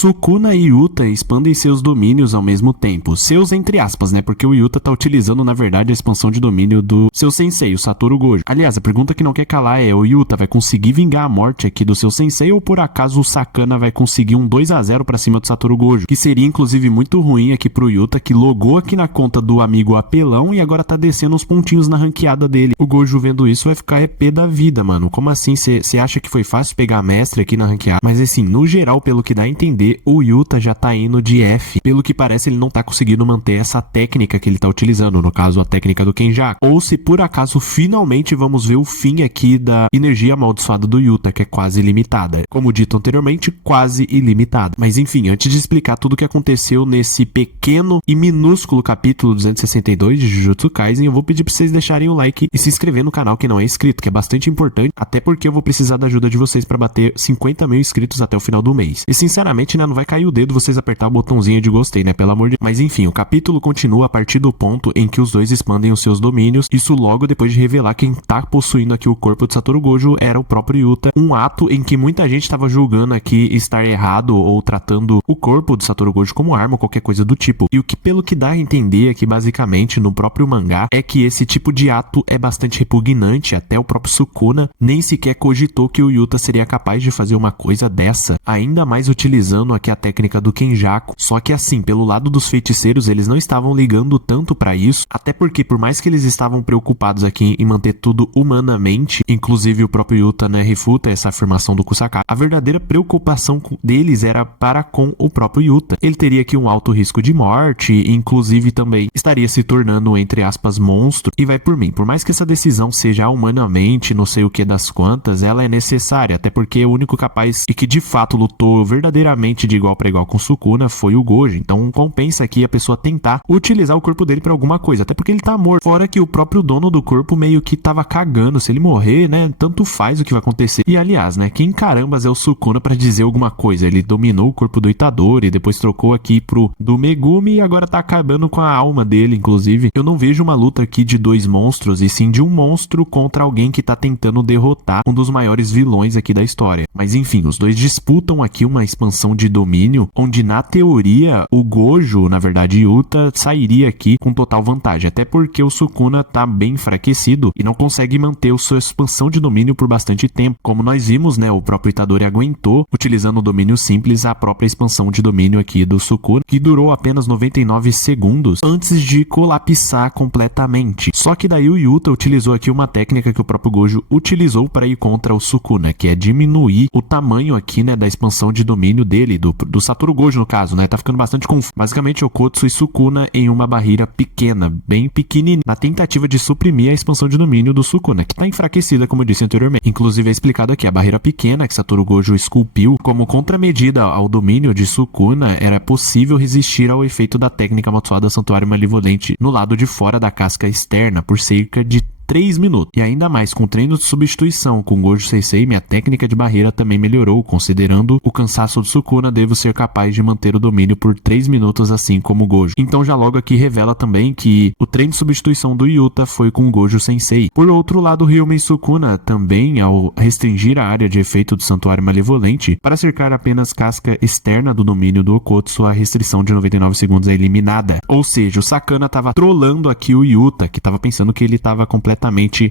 Sukuna e Yuta expandem seus domínios ao mesmo tempo. Seus entre aspas, né? Porque o Yuta tá utilizando, na verdade, a expansão de domínio do seu sensei, o Satoru Gojo. Aliás, a pergunta que não quer calar é: o Yuta vai conseguir vingar a morte aqui do seu sensei ou por acaso o Sakana vai conseguir um 2-0 pra cima do Satoru Gojo? Que seria, inclusive, muito ruim aqui pro Yuta, que logou aqui na conta do amigo apelão e agora tá descendo uns pontinhos na ranqueada dele. O Gojo vendo isso vai ficar pé da vida, mano. Como assim? Você acha que foi fácil pegar a mestre aqui na ranqueada? Mas assim, no geral, pelo que dá a entender, o Yuta já tá indo de F. Pelo que parece, ele não tá conseguindo manter essa técnica que ele tá utilizando, no caso, a técnica do Kenjaku. Ou se por acaso, finalmente vamos ver o fim aqui da energia amaldiçoada do Yuta, que é quase ilimitada. Como dito anteriormente, quase ilimitada. Mas enfim, antes de explicar tudo o que aconteceu nesse pequeno e minúsculo capítulo 262 de Jujutsu Kaisen, eu vou pedir pra vocês deixarem o like e se inscrever no canal que não é inscrito, que é bastante importante, até porque eu vou precisar da ajuda de vocês pra bater 50 mil inscritos até o final do mês. E sinceramente, né, não vai cair o dedo vocês apertar o botãozinho de gostei, né, pelo amor de... Mas enfim, o capítulo continua a partir do ponto em que os dois expandem os seus domínios, isso logo depois de revelar quem tá possuindo aqui o corpo de Satoru Gojo era o próprio Yuta, um ato em que muita gente tava julgando aqui estar errado ou tratando o corpo de Satoru Gojo como arma ou qualquer coisa do tipo. E o que pelo que dá a entender aqui basicamente no próprio mangá é que esse tipo de ato é bastante repugnante, até o próprio Sukuna nem sequer cogitou que o Yuta seria capaz de fazer uma coisa dessa, ainda mais utilizando aqui a técnica do Kenjaku. Só que assim, pelo lado dos feiticeiros, eles não estavam ligando tanto pra isso, até porque por mais que eles estavam preocupados aqui em manter tudo humanamente, inclusive o próprio Yuta, né, refuta essa afirmação do Kusaka, a verdadeira preocupação deles era para com o próprio Yuta. Ele teria aqui um alto risco de morte, inclusive também estaria se tornando, entre aspas, monstro, e vai por mim. Por mais que essa decisão seja humanamente, não sei o que das quantas, ela é necessária, até porque o único capaz e que de fato lutou verdadeiramente de igual para igual com Sukuna foi o Gojo. Então compensa aqui a pessoa tentar utilizar o corpo dele para alguma coisa, até porque ele tá morto. Fora que o próprio dono do corpo meio que tava cagando, se ele morrer, né, tanto faz o que vai acontecer. E aliás, né, quem carambas é o Sukuna para dizer alguma coisa? Ele dominou o corpo do Itadori, depois trocou aqui pro do Megumi e agora tá acabando com a alma dele, inclusive. Eu não vejo uma luta aqui de dois monstros, e sim de um monstro contra alguém que tá tentando derrotar um dos maiores vilões aqui da história. Mas enfim, os dois disputam aqui uma expansão de domínio, onde na teoria o Gojo, na verdade Yuta, sairia aqui com total vantagem, até porque o Sukuna tá bem enfraquecido e não consegue manter a sua expansão de domínio por bastante tempo. Como nós vimos, né, o próprio Itadori aguentou, utilizando o domínio simples, a própria expansão de domínio aqui do Sukuna, que durou apenas 99 segundos antes de colapsar completamente. Só que daí o Yuta utilizou aqui uma técnica que o próprio Gojo utilizou para ir contra o Sukuna, que é diminuir o tamanho aqui, né, da expansão de domínio dele, do Satoru Gojo no caso, né, tá ficando bastante confuso. Basicamente, Okotsu e Sukuna em uma barreira pequena, bem pequenininha, na tentativa de suprimir a expansão de domínio do Sukuna, que tá enfraquecida, como eu disse anteriormente. Inclusive é explicado aqui, a barreira pequena que Satoru Gojo esculpiu como contramedida ao domínio de Sukuna era possível resistir ao efeito da técnica amaldiçoada Santuário Malevolente no lado de fora da casca externa por cerca de 3 minutos. E ainda mais, com o treino de substituição com Gojo Sensei, minha técnica de barreira também melhorou. Considerando o cansaço do Sukuna, devo ser capaz de manter o domínio por 3 minutos, assim como o Gojo. Então já logo aqui revela também que o treino de substituição do Yuta foi com o Gojo Sensei. Por outro lado, Ryumen e Sukuna também, ao restringir a área de efeito do Santuário Malevolente para cercar apenas casca externa do domínio do Okotsu, a restrição de 99 segundos é eliminada. Ou seja, o Sakana tava trollando aqui o Yuta, que tava pensando que ele tava completamente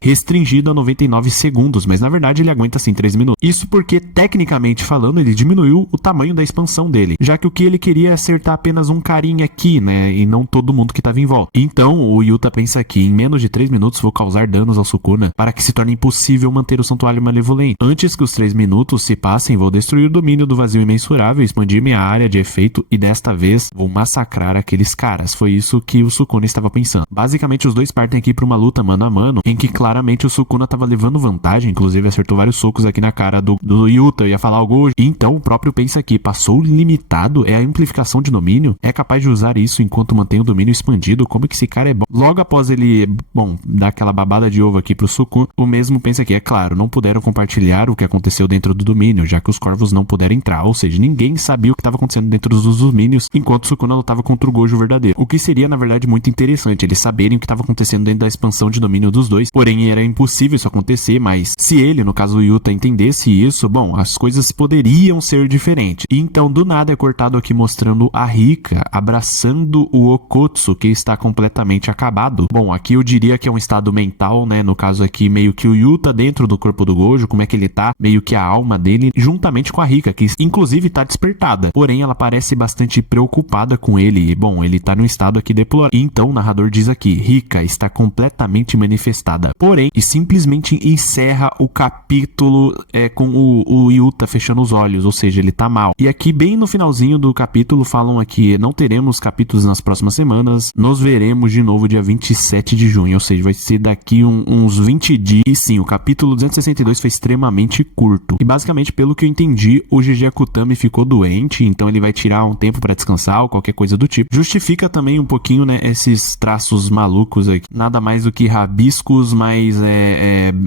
restringido a 99 segundos, mas na verdade ele aguenta assim 3 minutos. Isso porque, tecnicamente falando, ele diminuiu o tamanho da expansão dele, já que o que ele queria é acertar apenas um carinha aqui, né, e não todo mundo que tava em volta. Então, o Yuta pensa que em menos de 3 minutos vou causar danos ao Sukuna para que se torne impossível manter o Santuário Malevolente. Antes que os 3 minutos se passem, vou destruir o domínio do vazio imensurável, expandir minha área de efeito e desta vez vou massacrar aqueles caras. Foi isso que o Sukuna estava pensando. Basicamente, os dois partem aqui para uma luta mano a mano, em que claramente o Sukuna tava levando vantagem, inclusive acertou vários socos aqui na cara do Yuta, ia falar algo hoje. Então o próprio pensa aqui, passou limitado, é a amplificação de domínio, é capaz de usar isso enquanto mantém o domínio expandido, como que esse cara é bom. Logo após ele, dar aquela babada de ovo aqui pro Sukuna, o mesmo pensa aqui, é claro, não puderam compartilhar o que aconteceu dentro do domínio, já que os corvos não puderam entrar, ou seja, ninguém sabia o que estava acontecendo dentro dos domínios, enquanto o Sukuna lutava contra o Gojo verdadeiro. O que seria, na verdade, muito interessante, eles saberem o que estava acontecendo dentro da expansão de domínio do dos dois, porém era impossível isso acontecer, mas se ele, no caso o Yuta, entendesse isso, bom, as coisas poderiam ser diferentes. E então, do nada, é cortado aqui mostrando a Rika abraçando o Okotsu, que está completamente acabado. Bom, aqui eu diria que é um estado mental, né, no caso aqui, meio que o Yuta dentro do corpo do Gojo, como é que ele tá, meio que a alma dele, juntamente com a Rika, que inclusive tá despertada, porém ela parece bastante preocupada com ele, e bom, ele tá num estado aqui deplorável. Então o narrador diz aqui, Rika está completamente manifestada, porém, e simplesmente encerra o capítulo com o Yuta fechando os olhos, ou seja, ele tá mal. E aqui bem no finalzinho do capítulo falam aqui, não teremos capítulos nas próximas semanas, nos veremos de novo dia 27 de junho, ou seja, vai ser daqui uns 20 dias. E sim, o capítulo 262 foi extremamente curto. E basicamente, pelo que eu entendi, o GG Akutami ficou doente, então ele vai tirar um tempo pra descansar ou qualquer coisa do tipo. Justifica também um pouquinho, né, esses traços malucos aqui. Nada mais do que rabiscos mais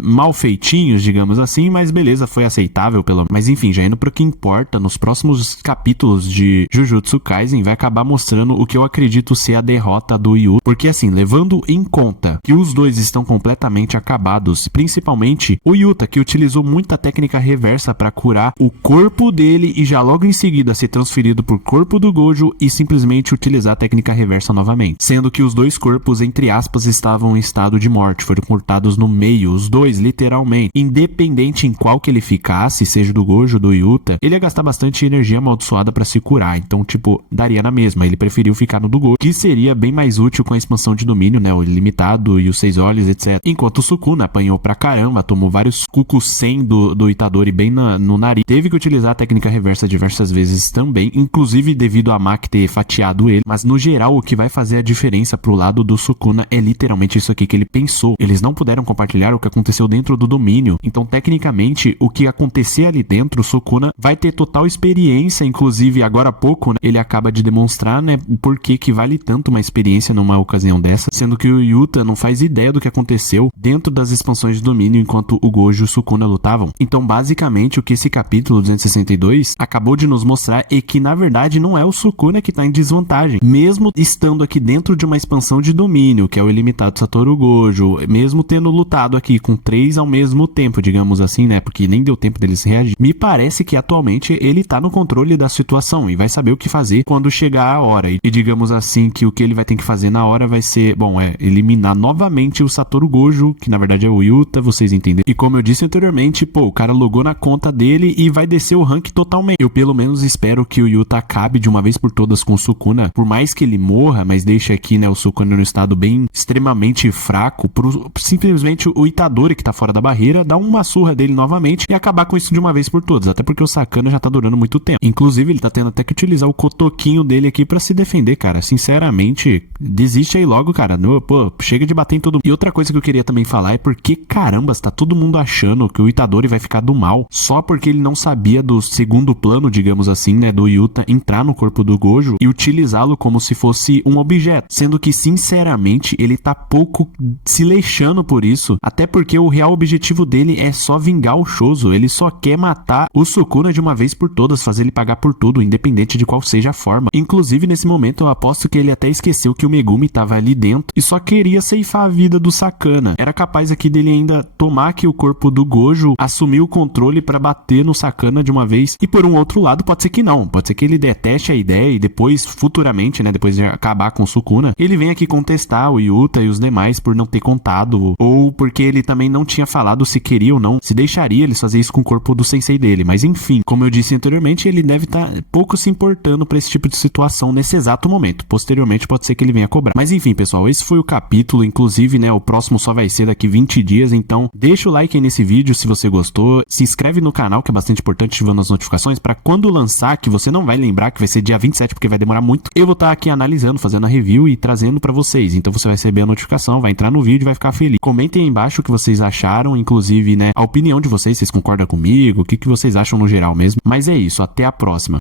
mal feitinhos, digamos assim, mas beleza, foi aceitável pelo menos. Mas enfim, já indo pro que importa, nos próximos capítulos de Jujutsu Kaisen vai acabar mostrando o que eu acredito ser a derrota do Yuta, porque assim, levando em conta que os dois estão completamente acabados, principalmente o Yuta, que utilizou muita técnica reversa para curar o corpo dele e já logo em seguida ser transferido pro corpo do Gojo e simplesmente utilizar a técnica reversa novamente, sendo que os dois corpos, entre aspas, estavam em estado de morte, foram cortados no meio, os dois, literalmente, independente em qual que ele ficasse, seja do Gojo ou do Yuta, ele ia gastar bastante energia amaldiçoada para se curar, então tipo, daria na mesma, ele preferiu ficar no do Gojo, que seria bem mais útil com a expansão de domínio, né, o ilimitado e os 6 olhos, etc. Enquanto o Sukuna apanhou pra caramba, tomou vários Kukusen do Itadori bem no nariz, teve que utilizar a técnica reversa diversas vezes também, inclusive devido a Maki ter fatiado ele, mas no geral o que vai fazer a diferença pro lado do Sukuna é literalmente isso aqui que ele pensou. Eles não puderam compartilhar o que aconteceu dentro do domínio, então tecnicamente o que acontecer ali dentro, o Sukuna vai ter total experiência, inclusive agora há pouco, né, ele acaba de demonstrar, né, o porquê que vale tanto uma experiência numa ocasião dessa, sendo que o Yuta não faz ideia do que aconteceu dentro das expansões de domínio enquanto o Gojo e o Sukuna lutavam. Então basicamente o que esse capítulo 262 acabou de nos mostrar é que na verdade não é o Sukuna que tá em desvantagem, mesmo estando aqui dentro de uma expansão de domínio, que é o ilimitado Satoru Gojo, mesmo tendo lutado aqui com 3 ao mesmo tempo, digamos assim, né, porque nem deu tempo deles reagir. Me parece que atualmente ele tá no controle da situação e vai saber o que fazer quando chegar a hora. E digamos assim que o que ele vai ter que fazer na hora vai ser, bom, eliminar novamente o Satoru Gojo, que na verdade é o Yuta, vocês entenderam. E como eu disse anteriormente, pô, o cara logou na conta dele e vai descer o rank totalmente. Eu pelo menos espero que o Yuta acabe de uma vez por todas com o Sukuna, por mais que ele morra, mas deixe aqui, né, o Sukuna no estado bem extremamente fraco, simplesmente o Itadori, que tá fora da barreira, dar uma surra dele novamente e acabar com isso de uma vez por todas, até porque o Sakana já tá durando muito tempo. Inclusive, ele tá tendo até que utilizar o cotoquinho dele aqui pra se defender, cara. Sinceramente, desiste aí logo, cara. Pô, chega de bater em todo mundo. E outra coisa que eu queria também falar é porque, caramba, tá todo mundo achando que o Itadori vai ficar do mal só porque ele não sabia do segundo plano, digamos assim, né, do Yuta entrar no corpo do Gojo e utilizá-lo como se fosse um objeto. Sendo que, sinceramente, ele tá pouco se leixando por isso, até porque o real objetivo dele é só vingar o Choso. Ele só quer matar o Sukuna de uma vez por todas, fazer ele pagar por tudo, independente de qual seja a forma. Inclusive, nesse momento, eu aposto que ele até esqueceu que o Megumi tava ali dentro e só queria ceifar a vida do Sakana. Era capaz aqui dele ainda tomar aqui o corpo do Gojo, assumir o controle pra bater no Sakana de uma vez. E por um outro lado, pode ser que não. Pode ser que ele deteste a ideia e depois, futuramente, né, depois de acabar com o Sukuna, ele vem aqui contestar o Yuta e os demais por não ter contado, ou porque ele também não tinha falado se queria ou não, se deixaria eles fazer isso com o corpo do sensei dele. Mas enfim, como eu disse anteriormente, ele deve estar pouco se importando pra esse tipo de situação nesse exato momento. Posteriormente pode ser que ele venha cobrar. Mas enfim, pessoal, esse foi o capítulo, inclusive, né, o próximo só vai ser daqui 20 dias, então deixa o like aí nesse vídeo se você gostou, se inscreve no canal, que é bastante importante, ativando as notificações, pra quando lançar, que você não vai lembrar que vai ser dia 27, porque vai demorar muito, eu vou estar aqui analisando, fazendo a review e trazendo pra vocês. Então você vai receber a notificação, vai entrar no vídeo e vai ficar feliz. Comentem aí embaixo o que vocês acharam, inclusive, né, a opinião de vocês concordam comigo, o que vocês acham no geral mesmo. Mas é isso, até a próxima.